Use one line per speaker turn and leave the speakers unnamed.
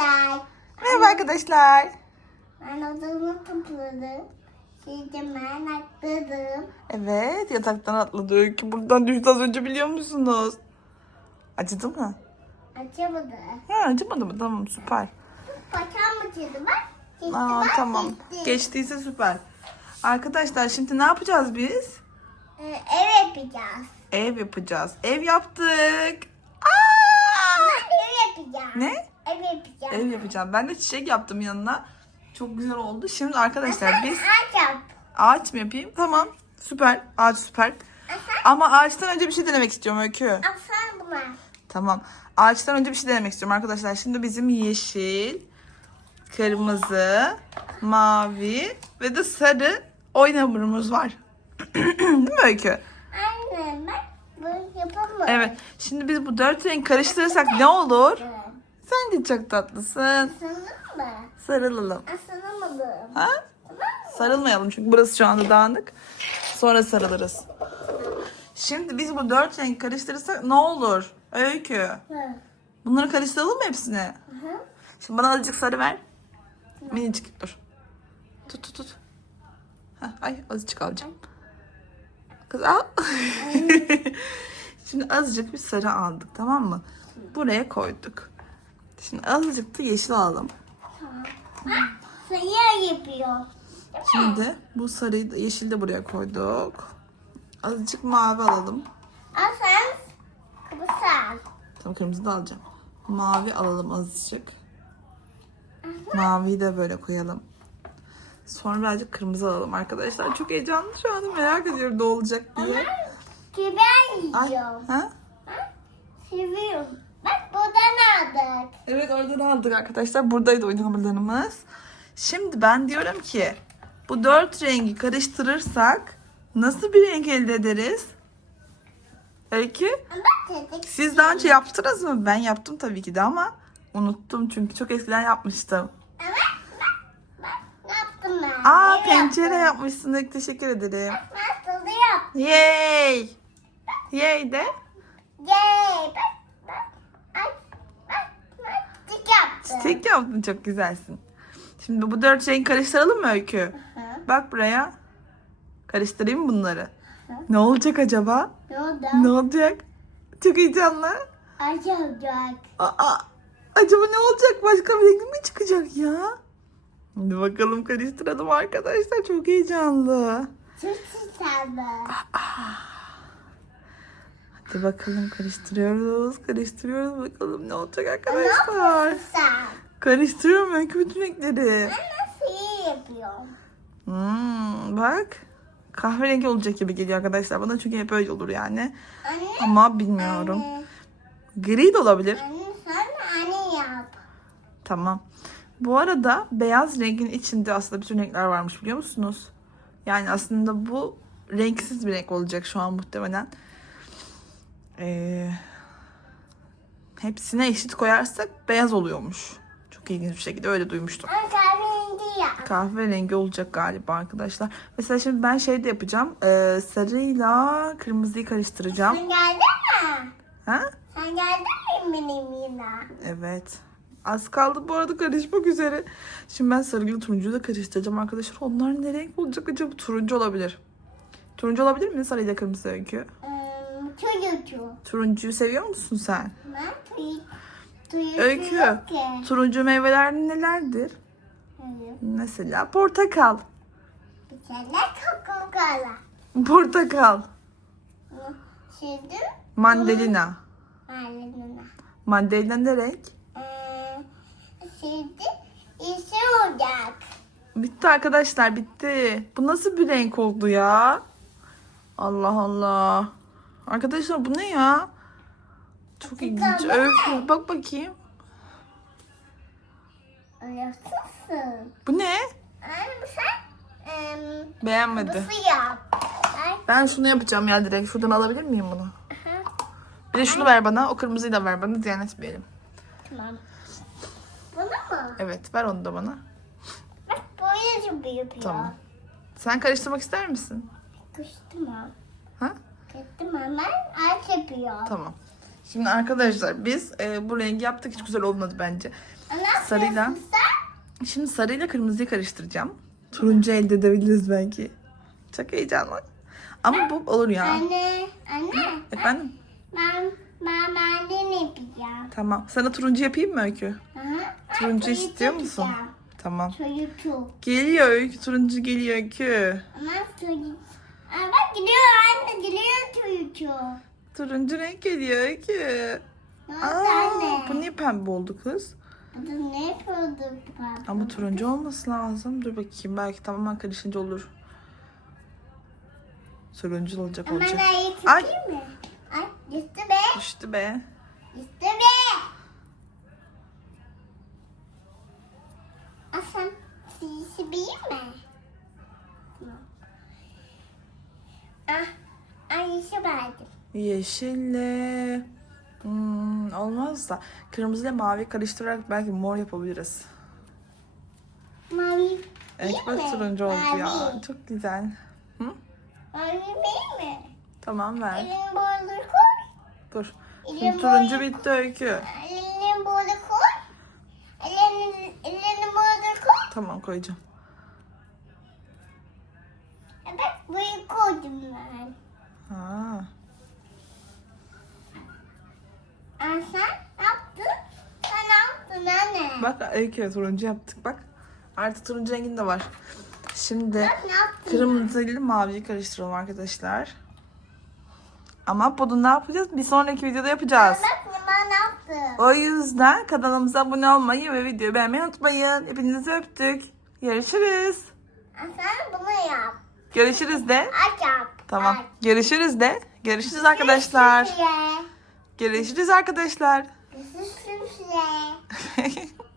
arkadaşlar.
Merhaba arkadaşlar.
Ben odamı topladım. Şimdi ben atladım.
Evet yataktan atladı Öykü. Buradan düştü az önce biliyor musunuz? Acıdı mı?
Açamadı.
Ha, acımadı mı? Tamam süper.
Paçam açıldı bak. Geçti
Aa, tamam.
geçti.
Geçtiyse süper. Arkadaşlar şimdi ne yapacağız biz?
Ee, ev yapacağız.
Ev yapacağız. Ev yaptık. Aa!
Ben ev yapacağım.
Ne?
Ev yapacağım.
Ev yapacağım. Ben de çiçek yaptım yanına. Çok güzel oldu. Şimdi arkadaşlar biz
Aç yap.
ağaç mı yapayım? Tamam. Süper. Ağaç süper. Ama ağaçtan önce bir şey denemek istiyorum Öykü.
Sen buna.
Tamam. Ağaçtan önce bir şey denemek istiyorum arkadaşlar. Şimdi bizim yeşil, kırmızı, mavi ve de sarı oyun hamurumuz var. Değil mi Öykü?
Anne ben bunu yapamam.
Evet. Şimdi biz bu dört renk karıştırırsak ne olur? Sen de çok tatlısın.
Aslanım mı?
Sarılalım.
Aslanamadım.
Ha? Sarılmayalım çünkü burası şu anda dağınık. Sonra sarılırız. Şimdi biz bu dört renk karıştırırsak ne olur? Öykü.
Hı.
Bunları karıştıralım mı hepsini?
Hı.
Şimdi bana azıcık sarı ver. Minicik dur. Tut tut tut. Heh, ay azıcık alacağım. Kız al. Şimdi azıcık bir sarı aldık tamam mı? Buraya koyduk. Şimdi azıcık da yeşil alalım.
Sayı yapıyor.
Şimdi bu sarıyı da yeşil de buraya koyduk. Azıcık mavi alalım.
Al sen kıbrıs al.
Tamam kırmızı da alacağım. Mavi alalım azıcık. Maviyi de böyle koyalım. Sonra birazcık kırmızı alalım arkadaşlar. Çok heyecanlı şu anda merak ediyorum ne olacak diye.
Ki ben
Ay,
yiyorum.
ha?
Seviyorum. Bak buradan aldık.
Evet oradan aldık arkadaşlar. Buradaydı oyun hamurlarımız. Şimdi ben diyorum ki bu dört rengi karıştırırsak nasıl bir renk elde ederiz? Öykü? Siz daha önce yaptınız mı? Ben yaptım tabii ki de ama unuttum çünkü çok eskiden yapmıştım.
Yaptım ben?
Aa
Ne
pencere
yaptım?
yapmışsın. Öykü, Teşekkür ederim.
Nasıl yaptım?
Yay! Yay de.
Yay bak. Ay, bak bak. Dik yaptım.
Çiçek yaptın çok güzelsin. Şimdi bu dört rengi karıştıralım mı Öykü?
Hı.
Bak buraya. Karıştırayım bunları? Ne olacak acaba?
Ne oldu?
Ne olacak? Çok heyecanlı.
Acayacak.
Aa, acaba ne olacak? Başka bir renk mi çıkacak ya? Hadi bakalım karıştıralım arkadaşlar. Çok heyecanlı.
Çok güzeldi.
Hadi bakalım karıştırıyoruz. Karıştırıyoruz. Bakalım ne olacak arkadaşlar. Karıştırıyorum öykü bütün renkleri.
Yapıyorum?
Hmm, bak. Kahverengi olacak gibi geliyor arkadaşlar bana çünkü hep öyle olur yani.
Anne.
Ama bilmiyorum.
Anne.
Gri de olabilir.
Anne sen anne yap.
Tamam. Bu arada beyaz rengin içinde aslında bütün renkler varmış biliyor musunuz? Yani aslında bu renksiz bir renk olacak şu an muhtemelen. Ee, hepsine eşit koyarsak beyaz oluyormuş. Çok ilginç bir şekilde öyle duymuştum.
Kahverengi yap.
Kahverengi olacak galiba arkadaşlar. Mesela şimdi ben şey de yapacağım. Ee, sarıyla kırmızıyı karıştıracağım.
Sen geldin mi?
Ha?
Sen geldin mi benim yine?
Evet. Az kaldı bu arada karışmak üzere. Şimdi ben sarıyla turuncuyu da karıştıracağım arkadaşlar. Onlar ne renk olacak acaba? Turuncu olabilir. Turuncu olabilir mi sarıyla kırmızı öykü?
Hmm, Çocuk.
Turuncuyu seviyor musun sen?
Ben. Tuyu
Öykü. Turuncu meyveler nelerdir?
Hayır.
Mesela portakal.
Tane Coca-Cola.
Portakal.
Şimdi
Mandalina.
Aynen.
Mandalina ne renk?
Ee, şimdi işi olacak.
Bitti arkadaşlar bitti. Bu nasıl bir renk oldu ya? Allah Allah. Arkadaşlar bu ne ya? Çok ilginç. Öykü bak bakayım.
Yapsın.
Bu ne?
Bu sen em,
Beğenmedi.
Yap. Ay,
Ben şunu yapacağım ya direkt. Şuradan alabilir miyim bunu?
aha,
Bir de şunu ver bana. O kırmızıyı da ver bana. Ziyan etmeyelim.
tamam. Bunu mu?
Evet ver onu da bana.
Bak boyacı bir yapıyor.
Tamam. Sen karıştırmak ister misin?
Kıştı mı?
Ha?
Mı? Ben aç yapıyor.
Tamam. Şimdi arkadaşlar biz e, bu rengi yaptık. Hiç güzel olmadı bence.
Ana
sarıyla.
yapıyorsun sen?
Şimdi sarıyla kırmızıyı karıştıracağım. Turuncu elde edebiliriz belki. Çok heyecanlı. Ama bu olur ya.
Anne, anne.
Efendim?
Ben, ben, ben de ne yapacağım?
Tamam. Sana turuncu yapayım mı Öykü?
Hı.
Turuncu
Çocuk
istiyor musun?
yapacağım.
Tamam.
Çocuk.
Geliyor Öykü. Turuncu geliyor Öykü.
Ama çocuk. Aa, bak gidiyor anne gidiyor çocuk.
Turuncu renk geliyor.
Nasıl
Aa,
anne?
bu niye pembe oldu kız?
Bu da ne yapıyorduk?
Ama turuncu olması lazım. Dur bakayım. Belki tamamen karışınca olur. Turuncu olacak
Ama
olacak.
iyi
Ay.
mı? Ay gitti be.
Düştü be.
Gitti be. Aslan sisi bir mi? Ah, yeşil verdim.
Yeşille hmm, olmaz da kırmızıyla mavi karıştırarak belki mor yapabiliriz.
Mavi
Evet bak
mi?
turuncu oldu ya.
Mavi.
Çok güzel. Hı?
Mavi değil mi?
Tamam ver.
Elini böyle koy.
Dur.
Elim
Şimdi turuncu bitti öykü.
Elini böyle koy. Elini, elini böyle koy.
Tamam koyacağım.
Bak buraya koydum ben.
Ha.
Aa, sen ne yaptın? Sen ne yaptın anne?
Bak öykü turuncu yaptık bak. Artık turuncu rengin de var. Şimdi kırmızı ile maviyi karıştıralım arkadaşlar. Ama bunu ne yapacağız? Bir sonraki videoda yapacağız.
Bak ben ne yaptım?
O yüzden kanalımıza abone olmayı ve videoyu beğenmeyi unutmayın. Hepinizi öptük. Görüşürüz.
Sen bunu yap.
Görüşürüz de.
Aç yap.
Tamam.
Aç.
Görüşürüz de. Görüşürüz arkadaşlar. Görüşürüz arkadaşlar.
Sümsüye.